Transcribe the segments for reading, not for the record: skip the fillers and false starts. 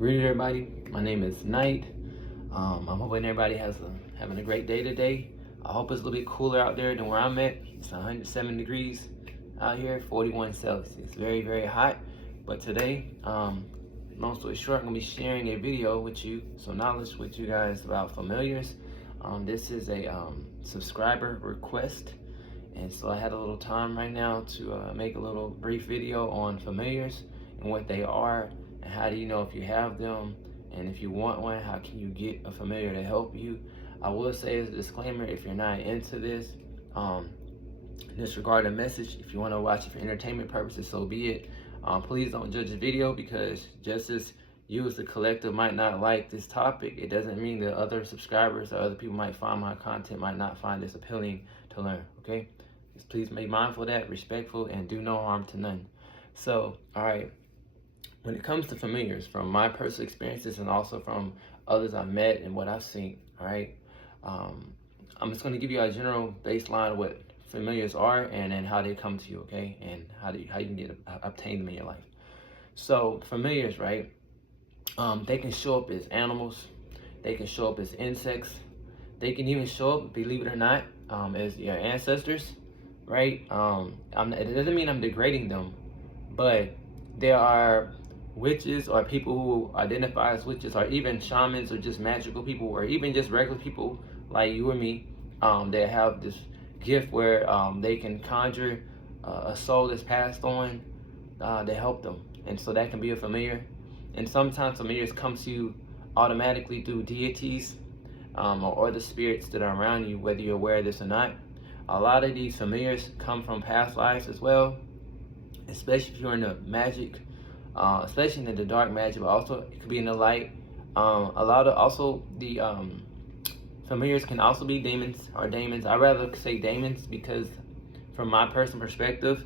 Greetings, everybody. My name is Knight. I'm hoping everybody having a great day today. I hope it's a little bit cooler out there than where I'm at. It's 107 degrees out here, 41 Celsius. Very, very hot. But today, long story short, I'm gonna be sharing a video with you, some knowledge with you guys about familiars. This is a subscriber request, and so I had a little time right now to make a little brief video on familiars and what they are. And how do you know if you have them? And if you want one, how can you get a familiar to help you? I will say as a disclaimer, if you're not into this, disregard the message. If you want to watch it for entertainment purposes, so be it. Please don't judge the video, because just as you as the collective might not like this topic, it doesn't mean that other subscribers or other people might find my content might not find this appealing to learn, okay? Just please be mindful of that, respectful, and do no harm to none. So, all right. When it comes to familiars, from my personal experiences and also from others I've met and what I've seen, all right, I'm just going to give you a general baseline of what familiars are and then how they come to you, okay, and how you can obtain them in your life. So familiars, right? They can show up as animals, they can show up as insects, they can even show up, believe it or not, as your ancestors, right? It doesn't mean I'm degrading them, but there are witches or people who identify as witches, or even shamans, or just magical people, or even just regular people like you or me, that have this gift where they can conjure a soul that's passed on to help them. And so that can be a familiar. And sometimes familiars come to you automatically through deities or the spirits that are around you, whether you're aware of this or not. A lot of these familiars come from past lives as well, especially if you're in the magic, especially in the dark magic, but also it could be in the light. A lot of also the familiars can also be demons or daemons. I rather say daemons, because from my personal perspective,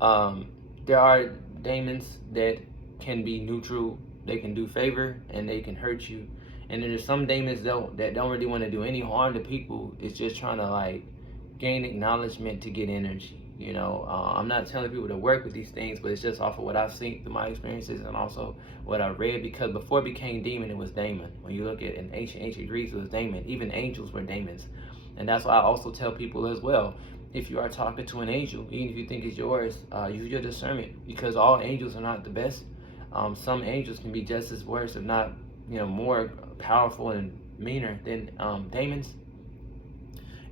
there are daemons that can be neutral. They can do favor and they can hurt you. And then there's some daemons that don't really want to do any harm to people. It's just trying to like gain acknowledgement to get energy. You know, I'm not telling people to work with these things, but it's just off of what I've seen through my experiences and also what I read. Because before it became demon, it was daemon. When you look at in ancient Greece, it was daemon. Even angels were daemons. And that's why I also tell people as well, if you are talking to an angel, even if you think it's yours, use your discernment, because all angels are not the best. Some angels can be just as worse, if not, more powerful and meaner than daemons.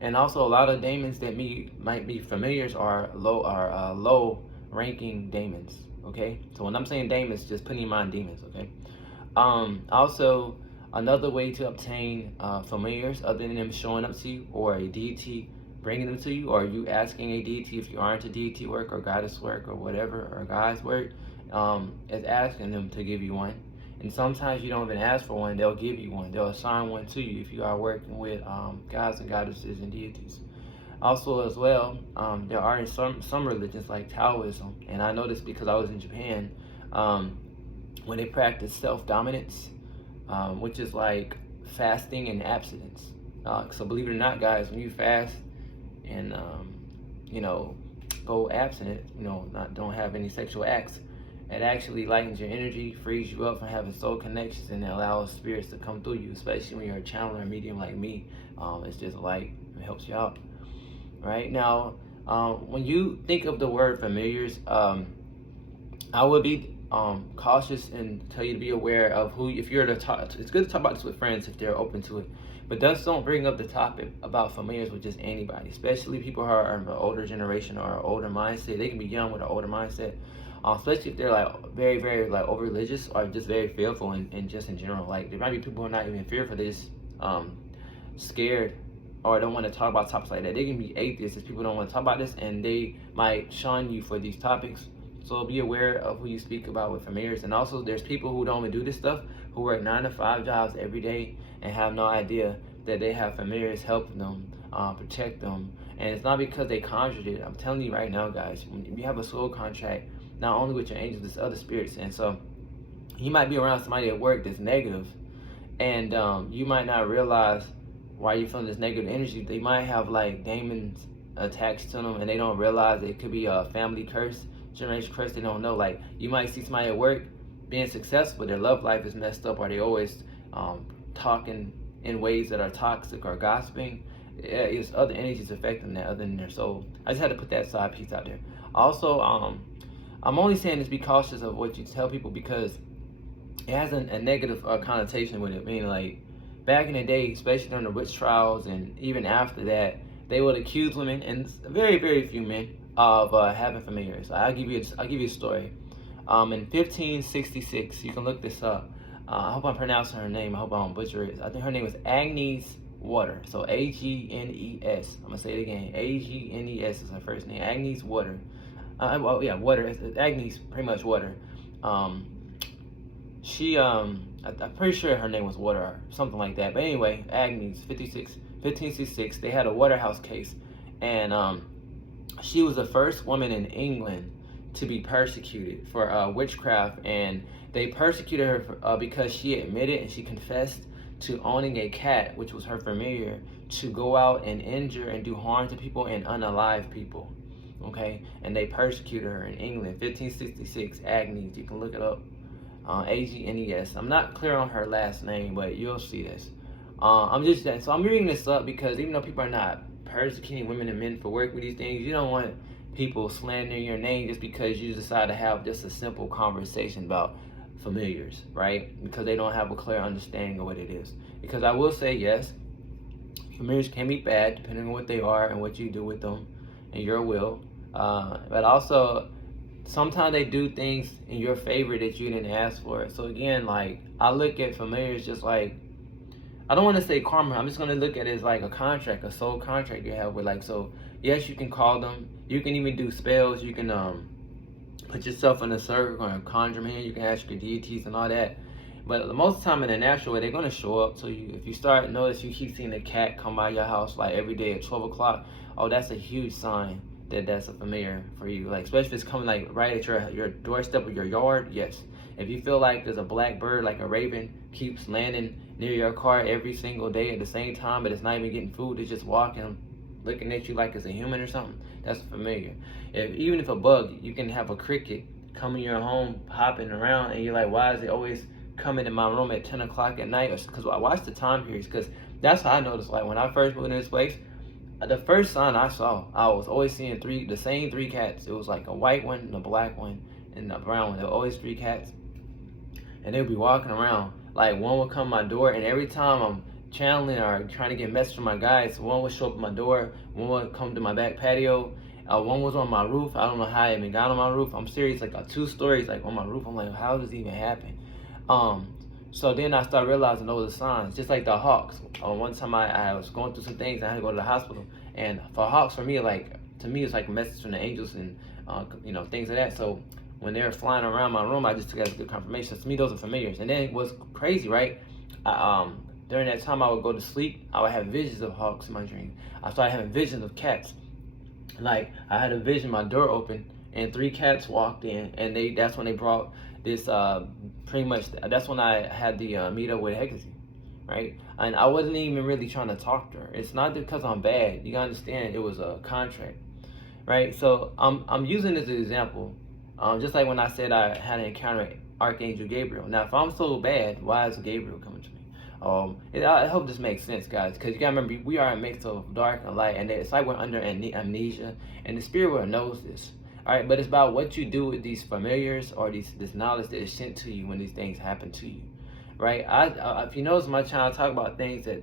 And also a lot of daemons that might be familiars are low ranking daemons, okay? So when I'm saying daemons, just put in mind demons, okay? Also, another way to obtain familiars, other than them showing up to you or a deity bringing them to you, or you asking a deity, if you aren't a deity work or goddess work or whatever, or God's work, is asking them to give you one. And sometimes you don't even ask for one, they'll give you one. They'll assign one to you if you are working with gods and goddesses and deities. Also as well, there are in some religions like Taoism, and I know this because I was in Japan, when they practice self-dominance, which is like fasting and abstinence. So believe it or not, guys, when you fast and, go abstinent, don't have any sexual acts, it actually lightens your energy, frees you up from having soul connections, and it allows spirits to come through you, especially when you're a channeler medium like me. It's just light, it helps you out. Right now, when you think of the word familiars, I would be cautious and tell you to be aware of who, if you're to talk, it's good to talk about this with friends if they're open to it, but just don't bring up the topic about familiars with just anybody, especially people who are of an older generation or an older mindset. They can be young with an older mindset. Especially if they're like very, very like over religious or just very fearful and just in general. Like there might be people who are not even fearful, they're just scared or don't want to talk about topics like that. They can be atheists if people don't want to talk about this, and they might shun you for these topics. So be aware of who you speak about with familiars. And also there's people who don't even do this stuff, who work 9 to 5 jobs every day and have no idea that they have familiars helping them, protect them. And it's not because they conjured it. I'm telling you right now, guys, when you have a soul contract, not only with your angels, there's other spirits. And so you might be around somebody at work that's negative, and you might not realize why you're feeling this negative energy. They might have like demons attached to them, and they don't realize it could be a family curse, generation curse. They don't know. Like you might see somebody at work being successful, their love life is messed up, or they always talking in ways that are toxic or gossiping, it's other energies affecting that other than their soul. I just had to put that side piece out there. Also, I'm only saying this, be cautious of what you tell people, because it has a negative connotation with it. Meaning, like, back in the day, especially during the witch trials and even after that, they would accuse women, and very, very few men, of having familiars. I'll give you a story. In 1566, you can look this up. I hope I'm pronouncing her name. I hope I don't butcher it. I think her name was Agnes Water. So Agnes. I'm gonna say it again. Agnes is her first name. Agnes Water. Well, yeah, Water. It's Agnes, pretty much Water. She I'm pretty sure her name was Water or something like that. But anyway, Agnes, 1566. They had a Waterhouse case, and she was the first woman in England to be persecuted for witchcraft, and they persecuted her for, because she admitted and she confessed to owning a cat, which was her familiar, to go out and injure and do harm to people and unalive people. Okay, and they persecuted her in England, 1566. Agnes, you can look it up. Agnes. I'm not clear on her last name, but you'll see this. I'm reading this up because even though people are not persecuting women and men for working with these things, you don't want people slandering your name just because you decide to have just a simple conversation about familiars, right? Because they don't have a clear understanding of what it is. Because I will say, yes, familiars can be bad depending on what they are and what you do with them and your will. But also, sometimes they do things in your favor that you didn't ask for. So again, like, I look at familiars just like, I don't want to say karma. I'm just going to look at it as like a contract, a soul contract you have with, like, so yes, you can call them. You can even do spells. You can put yourself in a circle and conjure them in. You can ask your deities and all that. But most of the time in the natural way, they're going to show up. So if you start notice you keep seeing a cat come by your house like every day at 12 o'clock, oh, that's a huge sign that that's a familiar for you. Like, especially if it's coming like right at your doorstep of your yard, yes. If you feel like there's a black bird, like a raven, keeps landing near your car every single day at the same time, but it's not even getting food, it's just walking, looking at you like it's a human or something, that's familiar. Even if a bug, you can have a cricket come in your home, hopping around, and you're like, why is it always coming in my room at 10 o'clock at night? Because I watch the time periods, because that's how I noticed. Like, when I first moved into this place, the first sign I saw, I was always seeing the same three cats. It was like a white one, and a black one, and a brown one. There were always three cats, and they would be walking around. Like, one would come to my door, and every time I'm channeling or trying to get a message from my guides, one would show up at my door, one would come to my back patio, one was on my roof. I don't know how I even got on my roof. I'm serious, like 2 stories like on my roof. I'm like, how does it even happen? So then I started realizing those are signs, just like the hawks. One time I was going through some things, I had to go to the hospital, and for hawks, to me, it's like a message from the angels and things like that. So when they were flying around my room, I just took it as a good confirmation. To me, those are familiars. And then it was crazy, right? During that time, I would go to sleep. I would have visions of hawks in my dream. I started having visions of cats. Like, I had a vision, my door opened, and 3 cats walked in, and that's when they brought this, pretty much, that's when I had the meetup with Hecate, right? And I wasn't even really trying to talk to her. It's not because I'm bad. You gotta understand, it was a contract, right? So I'm using this as an example. Just like when I said I had an encounter with Archangel Gabriel. Now, if I'm so bad, why is Gabriel coming to me? I hope this makes sense, guys, because you gotta remember, we are a mix of dark and light, and it's like we're under amnesia, and the spirit world knows this. All right, but it's about what you do with these familiars or this knowledge that is sent to you when these things happen to you, right? If you notice my channel, I talk about things that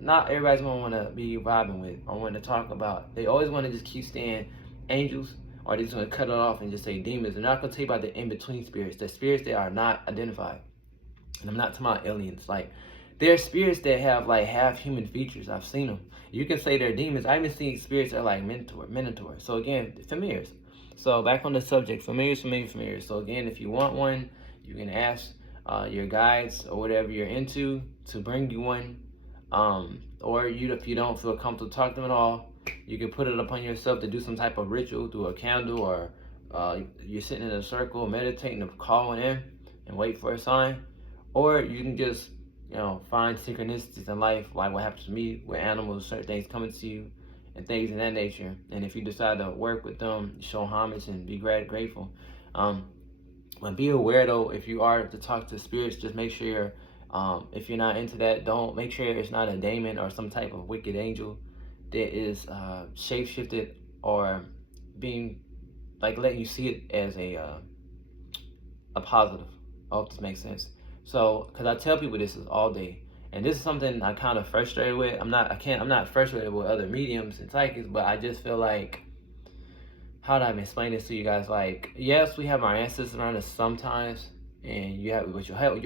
not everybody's gonna want to be vibing with or want to talk about. They always want to just keep saying angels, or they're just gonna cut it off and just say demons. They're not gonna tell you about the in-between spirits, the spirits that are not identified. And I'm not talking about aliens. Like, there are spirits that have like half human features. I've seen them. You can say they're demons. I've even seen spirits that are like minotaurs. So again, familiars. So back on the subject, familiars. So again, if you want one, you can ask your guides or whatever you're into to bring you one. Or if you don't feel comfortable talking to them at all, you can put it upon yourself to do some type of ritual through a candle, or you're sitting in a circle meditating, calling in and wait for a sign. Or you can just find synchronicities in life, like what happens to me with animals, certain things coming to you and things of that nature. And if you decide to work with them, show homage and be grateful. But be aware though, if you are to talk to spirits, just make sure you're, if you're not into that, don't make sure it's not a demon or some type of wicked angel that is shapeshifted or being like letting you see it as a positive. I hope this makes sense. So, because I tell people this is all day, and this is something I kind of frustrated with. I'm not frustrated with other mediums and psychics, but I just feel like, how do I explain this to you guys? Like, yes, we have our ancestors around us sometimes, and you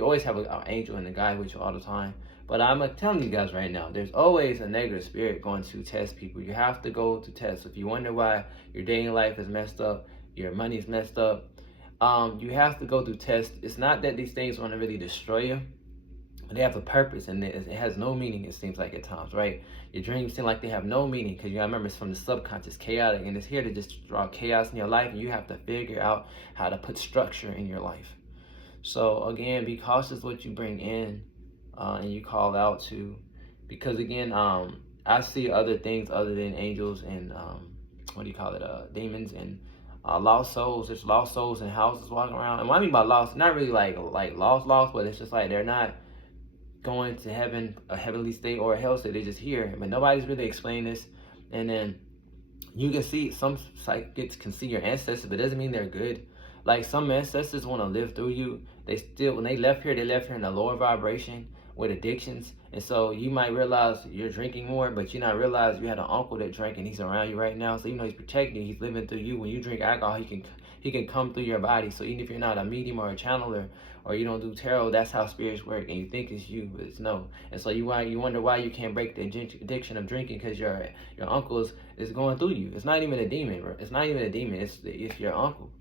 always have an angel and a guide with you all the time. But I'm telling you guys right now, there's always a negative spirit going to test people. You have to go to test. If you wonder why your dating life is messed up, your money is messed up, you have to go through tests. It's not that these things want to really destroy you, but they have a purpose, and it has no meaning, it seems like at times, right? Your dreams seem like they have no meaning because you gotta remember it's from the subconscious, chaotic, and it's here to just draw chaos in your life, and you have to figure out how to put structure in your life. So again, be cautious what you bring in and you call out to, because again, I see other things other than angels and demons and lost souls. There's lost souls in houses walking around. And what I mean by lost, not really like lost, but it's just like they're not going to heaven, a heavenly state or a hell state. They're just here, but nobody's really explaining this. And then you can see some psychics can see your ancestors, but it doesn't mean they're good. Like some ancestors want to live through you. They still, when they left here in a lower vibration with addictions. And so you might realize you're drinking more, but you not realize you had an uncle that drank and he's around you right now. So even though he's protecting you, he's living through you. When you drink alcohol, he can come through your body. So even if you're not a medium or a channeler, or you don't do tarot, that's how spirits work, and you think it's you, but it's no. And so you wonder why you can't break the addiction of drinking, because your uncle is going through you. It's not even a demon, bro. It's not even a demon. It's your uncle.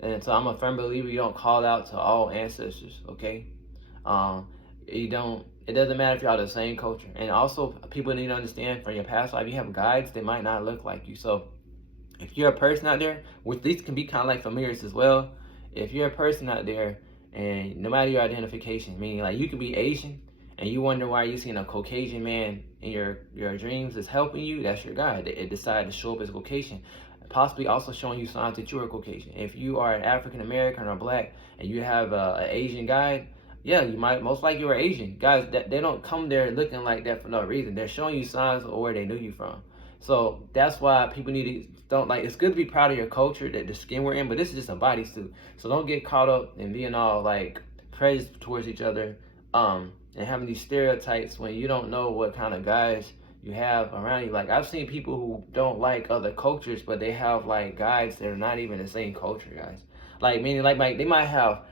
And so I'm a firm believer you don't call out to all ancestors, okay? It doesn't matter if you're out of the same culture. And also, people need to understand from your past life, you have guides that might not look like you. So if you're a person out there, which these can be kind of like familiars as well, if you're a person out there, and no matter your identification, meaning like you could be Asian and you wonder why you're seeing a Caucasian man in your dreams is helping you, that's your guide. It decided to show up as Caucasian, possibly also showing you signs that you are Caucasian. If you are an African American or black and you have an Asian guide, yeah, you might most likely you're Asian. Guys, they don't come there looking like that for no reason. They're showing you signs of where they knew you from. So that's why people need to it's good to be proud of your culture, that the skin we're in, but this is just a bodysuit. So don't get caught up in being all like prejudiced towards each other, and having these stereotypes when you don't know what kind of guys you have around you. Like I've seen people who don't like other cultures, but they have like guides that are not even the same culture, guys. Like meaning like they might have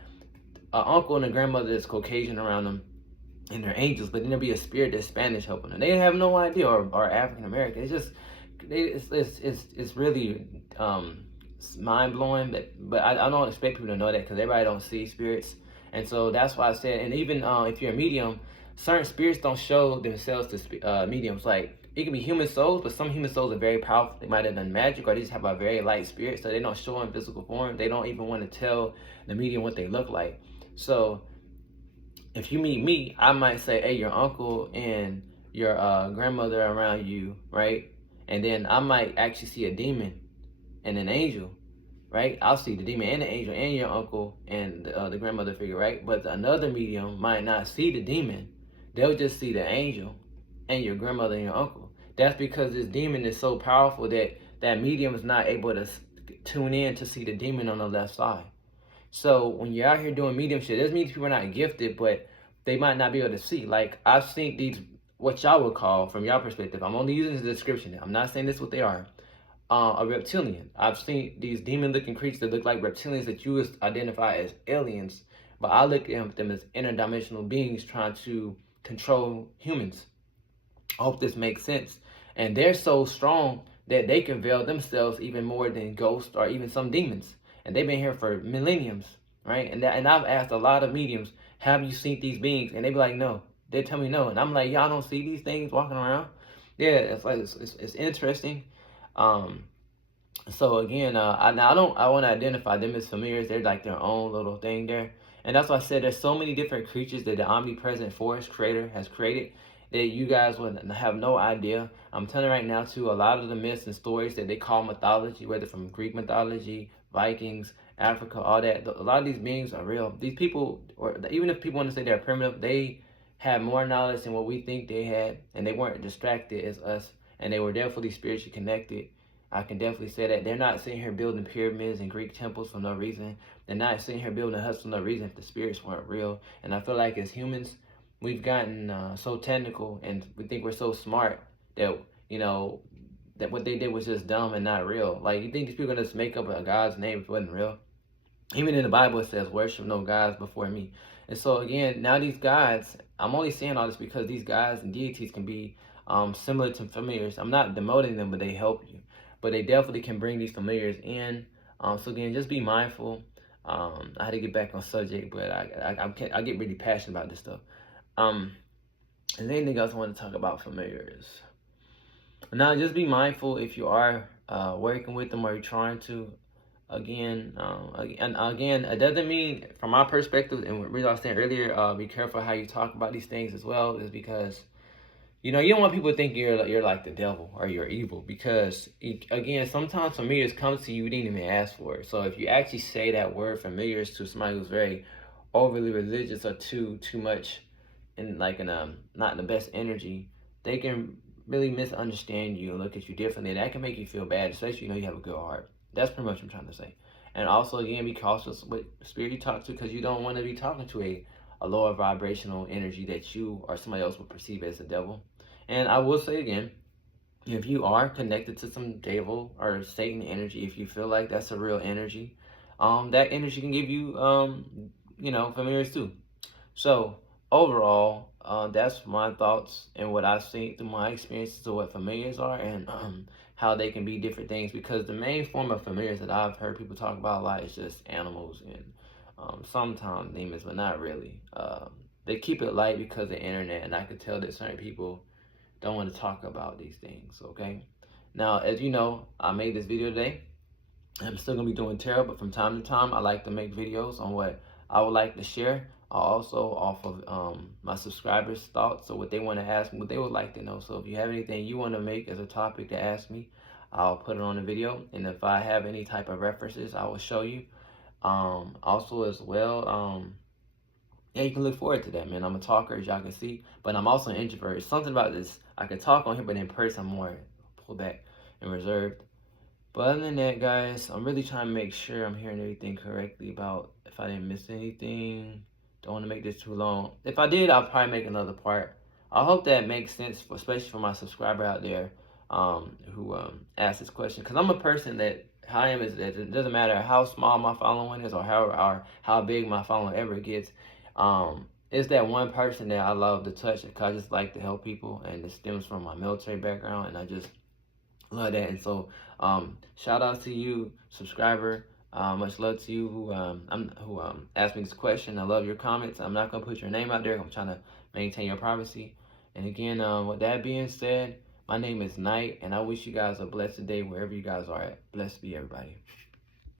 an uncle and a grandmother that's Caucasian around them, and they're angels, but then there'll be a spirit that's Spanish helping them. They have no idea, or African American. It's just, it's really mind blowing. But I don't expect people to know that because everybody don't see spirits, and so that's why I said. And even if you're a medium, certain spirits don't show themselves to mediums. Like it can be human souls, but some human souls are very powerful. They might have done magic, or they just have a very light spirit, so they don't show in physical form. They don't even want to tell the medium what they look like. So if you meet me, I might say, hey, your uncle and your grandmother around you, right? And then I might actually see a demon and an angel, right? I'll see the demon and the angel and your uncle and the grandmother figure, right? But another medium might not see the demon. They'll just see the angel and your grandmother and your uncle. That's because this demon is so powerful that that medium is not able to tune in to see the demon on the left side. So when you're out here doing medium shit, doesn't mean people are not gifted, but they might not be able to see. Like I've seen these, what y'all would call, from y'all perspective, I'm only using the description. I'm not saying this is what they are. A reptilian. I've seen these demon-looking creatures that look like reptilians that you identify as aliens, but I look at them as interdimensional beings trying to control humans. I hope this makes sense. And they're so strong that they can veil themselves even more than ghosts or even some demons. And they've been here for millenniums, right? And I've asked a lot of mediums, have you seen these beings? And they be like, no. They tell me no. And I'm like, y'all don't see these things walking around? Yeah, it's like it's interesting. So again, I want to identify them as familiars. They're like their own little thing there. And that's why I said there's so many different creatures that the omnipresent force creator has created that you guys would have no idea. I'm telling you right now too, a lot of the myths and stories that they call mythology, whether from Greek mythology, Vikings, Africa, all that. A lot of these beings are real. These people, or even if people want to say they're primitive, they had more knowledge than what we think they had, and they weren't distracted as us, and they were definitely spiritually connected. I can definitely say that. They're not sitting here building pyramids and Greek temples for no reason. They're not sitting here building huts for no reason if the spirits weren't real. And I feel like as humans, we've gotten so technical, and we think we're so smart that, you know, that what they did was just dumb and not real. Like, you think these people are gonna just make up a God's name if it wasn't real? Even in the Bible it says, worship no gods before me. And so again, now these gods, I'm only saying all this because these gods and deities can be similar to familiars. I'm not demoting them, but they help you. But they definitely can bring these familiars in. So again, just be mindful. I had to get back on subject, but I get really passionate about this stuff. Is there anything else I want to talk about familiars? Now, just be mindful if you are working with them or you're trying to. Again, it doesn't mean, from my perspective, and what I was saying earlier, be careful how you talk about these things as well, is because, you know, you don't want people to think you're like the devil or you're evil, because, again, sometimes familiars come to you, you didn't even ask for it. So if you actually say that word familiars to somebody who's very overly religious or too much in like not in the best energy, they can really misunderstand you and look at you differently, and that can make you feel bad, especially you know you have a good heart. That's pretty much what I'm trying to say. And also, again, be cautious what spirit you talk to, because you don't want to be talking to a lower vibrational energy that you or somebody else would perceive as a devil. And I will say again, if you are connected to some devil or Satan energy, if you feel like that's a real energy, that energy can give you, you know, familiars too. So overall, that's my thoughts and what I've seen through my experiences of what familiars are, and how they can be different things. Because the main form of familiars that I've heard people talk about a lot is just animals and sometimes demons, but not really. They keep it light because of the internet, and I could tell that certain people don't want to talk about these things, okay? Now, as you know, I made this video today. I'm still going to be doing tarot, but from time to time, I like to make videos on what I would like to share. Also off of my subscribers' thoughts, so what they want to ask me, what they would like to know. So if you have anything you want to make as a topic to ask me, I'll put it on the video. And if I have any type of references, I will show you. Also as well, yeah, you can look forward to that, man. I'm a talker, as y'all can see, but I'm also an introvert. It's something about this. I can talk on here, but in person, I'm more pulled back and reserved. But other than that, guys, I'm really trying to make sure I'm hearing everything correctly about if I didn't miss anything. Don't want to make this too long. If I did, I'll probably make another part. I hope that makes sense, especially for my subscriber out there who asked this question. Because I'm a person that, how I am is that it doesn't matter how small my following is or how big my following ever gets. It's that one person that I love to touch, because I just like to help people, and it stems from my military background, and I just love that. And so shout out to you, subscriber. Much love to you who asked me this question. I love your comments. I'm not gonna put your name out there. I'm trying to maintain your privacy. And again, with that being said, my name is Knight, and I wish you guys a blessed day wherever you guys are at. Blessed be everybody.